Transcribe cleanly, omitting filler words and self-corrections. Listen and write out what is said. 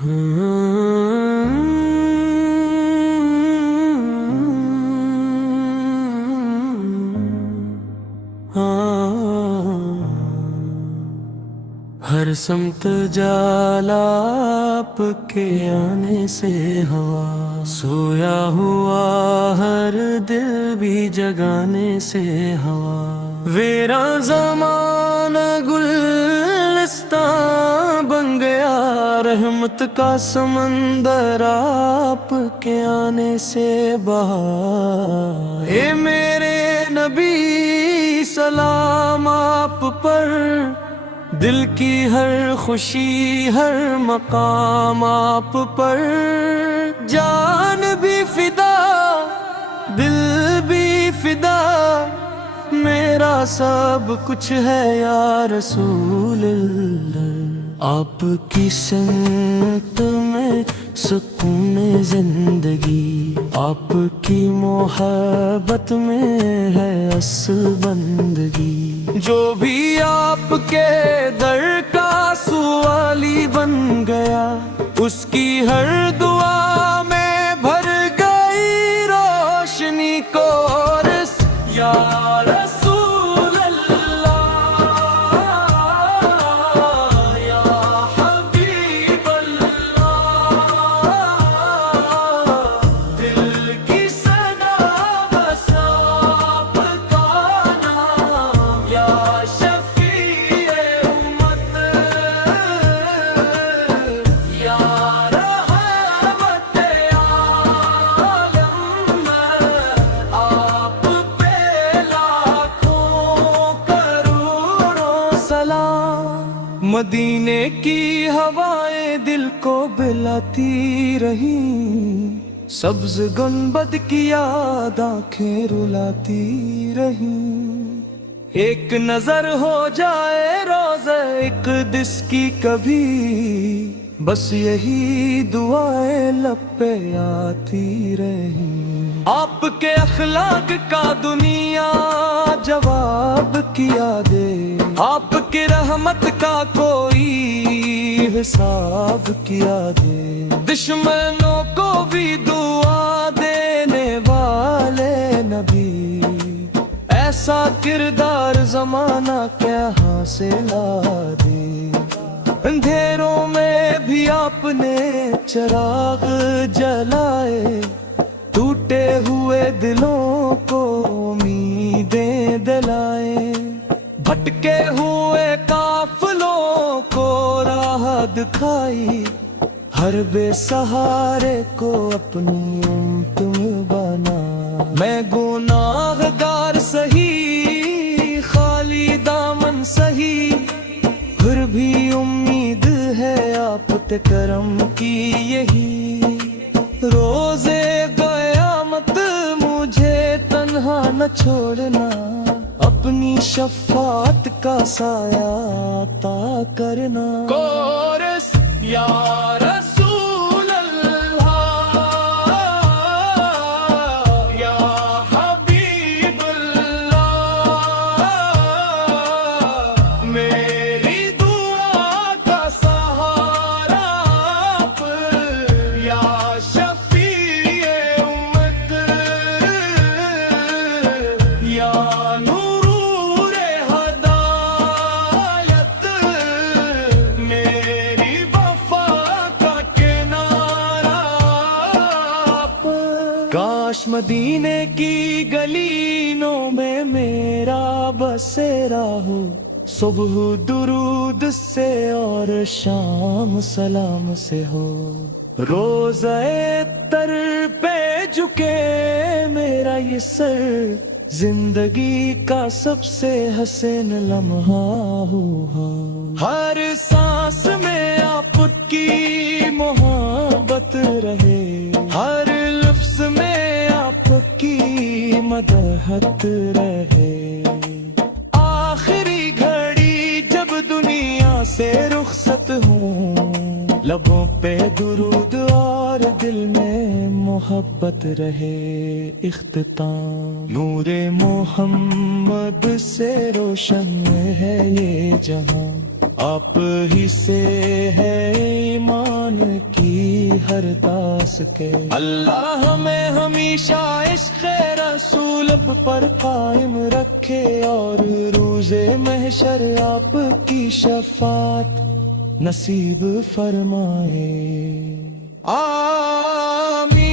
ہر سمت جالا آپ کے آنے سے ہوا، سویا ہوا ہر دل بھی جگانے سے ہوا، ویراں زمانہ گلستان بن گیا، رحمت کا سمندر آپ کے آنے سے بہا۔ اے میرے نبی سلام آپ پر، دل کی ہر خوشی ہر مقام آپ پر، جان بھی فدا دل بھی فدا، میرا سب کچھ ہے یا رسول اللہ۔ آپ کی سمت میں سکون زندگی، آپ کی محبت میں ہے اصل بندگی، جو بھی آپ کے در کا سوالی بن گیا، اس کی ہر دعا میں بھر گئی روشنی کو رس یا رسول اللہ، یا حبیب اللہ، دل کی ثنا بس آپ کا نام، یا شفیع امت، یا رحمت عالم، آپ پہ لاکھوں کروڑوں سلام۔ مدینے کی ہوائیں دل کو بلاتی رہیں، سبز گنبد کی یاد آنکھیں رلاتی رہیں، ایک نظر ہو جائے روزہ اقدس کی کبھی، بس یہی دعائیں لب پہ آتی رہیں۔ آپ کے اخلاق کا دنیا جواب کیا دے، آپ کی رحمت کا کوئی حساب کیا دے، دشمنوں کو بھی دعا دینے والے نبی، ایسا کردار زمانہ کہاں سے لا دے۔ اندھیروں میں بھی آپ نے چراغ جلائے، ٹوٹے ہوئے دلوں کو امیدیں دلائے، بھٹکے ہوئے قافلوں کو راہ دکھائی، ہر بے سہارے کو اپنی امت بنا۔ میں گناہ گار سہی، خالی دامن سہی، پھر بھی امید ہے آپ تے کرم کی یہی، روزے قیامت مجھے تنہا نہ چھوڑنا، اپنی شفاعت کا سایہ عطا کرنا۔ کورس یا رسول اللہ، یا حبیب اللہ، میری دعا کا سہارا آپ، یا شفیع امت، یا نور ہدایت، میری وفا کا کنارہ آپ۔ کاش مدینے کی گلینوں میں میرا بسیرا ہو، صبح درود سے اور شام سلام سے ہو، روزہ تر پہ جھکے میرا یہ سر، زندگی کا سب سے حسین لمحہ ہوا، ہر سانس میں آپ کی محبت رہے، ہر لفظ میں آپ کی مدحت رہے، آخری گھڑی جب دنیا سے رخصت ہوں، لبوں پہ درود اور دل میں محبت رہے اختتام، نور محمد سے روشن ہے یہ جہاں، آپ ہی سے ہے ایمان کی سکے اللہ ہمیں ہمیشہ عشق رسول پر قائم رکھے اور روز محشر آپ کی شفاعت نصیب فرمائے آمین